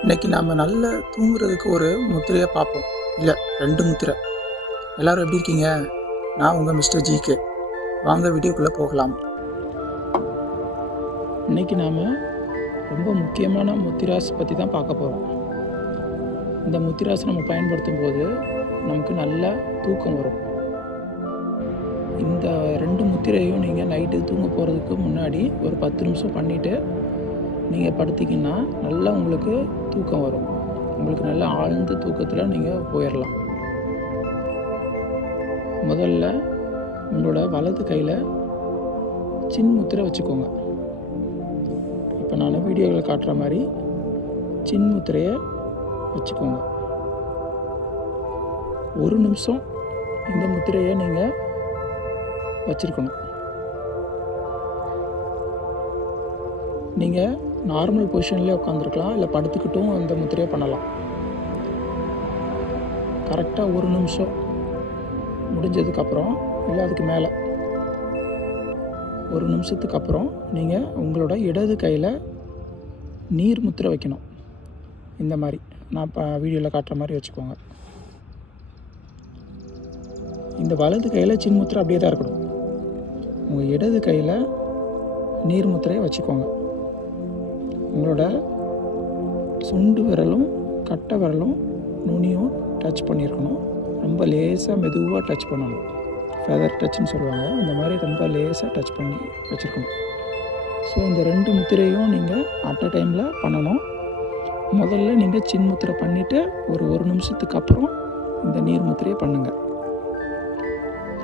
இன்றைக்கி நாம் நல்ல தூங்குறதுக்கு ஒரு முத்திரையை பார்ப்போம். இல்லை, 2 முத்திரை. எல்லோரும் எப்படி இருக்கீங்க? நான் உங்கள் மிஸ்டர் ஜிகே. வாங்க வீடியோக்குள்ளே போகலாம். இன்றைக்கி நாம் ரொம்ப முக்கியமான முத்திராஸ் பற்றி தான் பார்க்க போகிறோம். இந்த முத்திராஸ் நம்ம பயன்படுத்தும் போது நமக்கு நல்ல தூக்கம் வரும். இந்த 2 முத்திரையும் நீங்கள் நைட்டு தூங்க போகிறதுக்கு முன்னாடி ஒரு 10 நிமிஷம் பண்ணிவிட்டு நீங்கள் படுத்திங்கன்னா நல்லா உங்களுக்கு தூக்கம் வரும். உங்களுக்கு நல்லா ஆழ்ந்த தூக்கத்தில் நீங்கள் போயிடலாம். முதல்ல உங்களோட வலது கையில் சின் முத்திரை வச்சுக்கோங்க. இப்போ நான் வீடியோவில் காட்டுற மாதிரி சின் முத்திரையை வச்சுக்கோங்க. 1 நிமிஷம் இந்த முத்திரையை நீங்கள் வச்சுருக்கணும். நீங்கள் நார்மல் பொசிஷன்லேயே உட்காந்துருக்கலாம், இல்லை படுத்துக்கிட்டும் அந்த முத்திரையை பண்ணலாம். கரெக்டாக 1 நிமிஷம் முடிஞ்சதுக்கப்புறம், இல்லை அதுக்கு மேலே 1 நிமிஷத்துக்கு அப்புறம் நீங்கள் உங்களோட இடது கையில் நீர் முத்திரை வைக்கணும். இந்த மாதிரி நான் இப்போ வீடியோவில் காட்டுற மாதிரி வச்சுக்கோங்க. இந்த வலது கையில் சின் முத்திரை அப்படியே தான் இருக்கணும். உங்கள் இடது கையில் நீர் முத்திரையை வச்சுக்கோங்க. உங்களோட சுண்டு விரலும் கட்டை விரலும் நுனியும் டச் பண்ணியிருக்கணும். ரொம்ப லேசாக மெதுவாக டச் பண்ணணும். ஃபெதர் டச்சுன்னு சொல்லுவாங்க. அந்த மாதிரி ரொம்ப லேசாக டச் பண்ணி வச்சுருக்கணும். ஸோ இந்த 2 முத்திரையும் நீங்கள் அட் அ டைமில் பண்ணணும். முதல்ல நீங்கள் சின் முத்திரை பண்ணிவிட்டு ஒரு நிமிஷத்துக்கு அப்புறம் இந்த நீர் முத்திரையை பண்ணுங்கள்.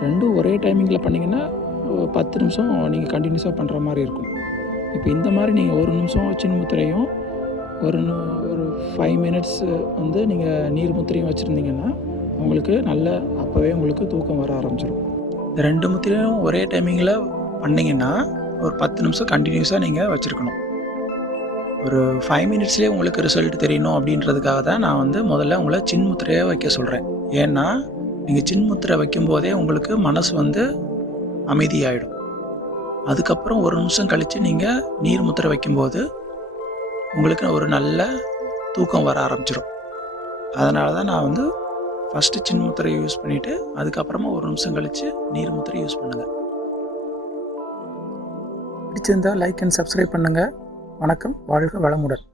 2 ஒரே டைமிங்கில் பண்ணிங்கன்னா 10 நிமிஷம் நீங்கள் கண்டினியூஸாக பண்ணுற மாதிரி இருக்கும். இப்போ இந்த மாதிரி நீங்கள் 1 நிமிஷம் சின் முத்திரையும் ஒரு 5 மினிட்ஸ் வந்து நீங்கள் நீர் முத்திரையும் வச்சுருந்தீங்கன்னா உங்களுக்கு அப்போவே உங்களுக்கு தூக்கம் வர ஆரம்பிச்சிடும். இந்த 2 முத்திரையும் ஒரே டைமிங்கில் பண்ணிங்கன்னா ஒரு 10 நிமிஷம் கண்டினியூஸாக நீங்கள் வச்சுருக்கணும். ஒரு 5 மினிட்ஸ்லேயே உங்களுக்கு ரிசல்ட் தெரியணும் அப்படின்றதுக்காக தான் நான் வந்து முதல்ல உங்களை சின் முத்திரையை வைக்க சொல்கிறேன். ஏன்னா நீங்கள் சின் முத்திரை வைக்கும்போதே உங்களுக்கு மனசு வந்து அமைதியாகிடும். அதுக்கப்புறம் 1 நிமிஷம் கழித்து நீங்கள் நீர் முத்திரை வைக்கும்போது உங்களுக்கு ஒரு நல்ல தூக்கம் வர ஆரம்பிச்சிடும். அதனால தான் நான் வந்து ஃபஸ்ட்டு சின் முத்திரையை யூஸ் பண்ணிவிட்டு அதுக்கப்புறமா 1 நிமிஷம் கழித்து நீர் முத்திரை யூஸ் பண்ணுங்கள். பிடிச்சிருந்தால் லைக் அண்ட் சப்ஸ்கிரைப் பண்ணுங்கள். வணக்கம். வாழ்க வளமுடன்.